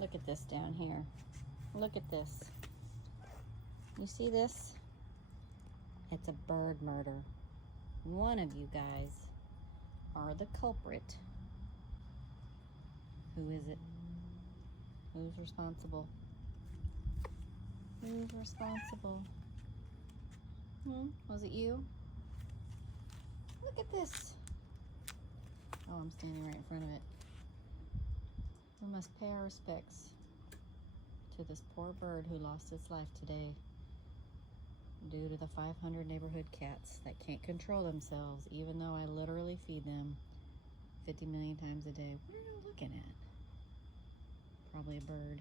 Look at this down here. Look at this. You see this? It's a bird murder. One of you guys are the culprit. Who is it? Who's responsible? Who's responsible? Was it you? Look at this. Oh, I'm standing right in front of it. We must pay our respects to this poor bird who lost its life today due to the 500 neighborhood cats that can't control themselves, even though I literally feed them 50 million times a day. What are you looking at? Probably a bird.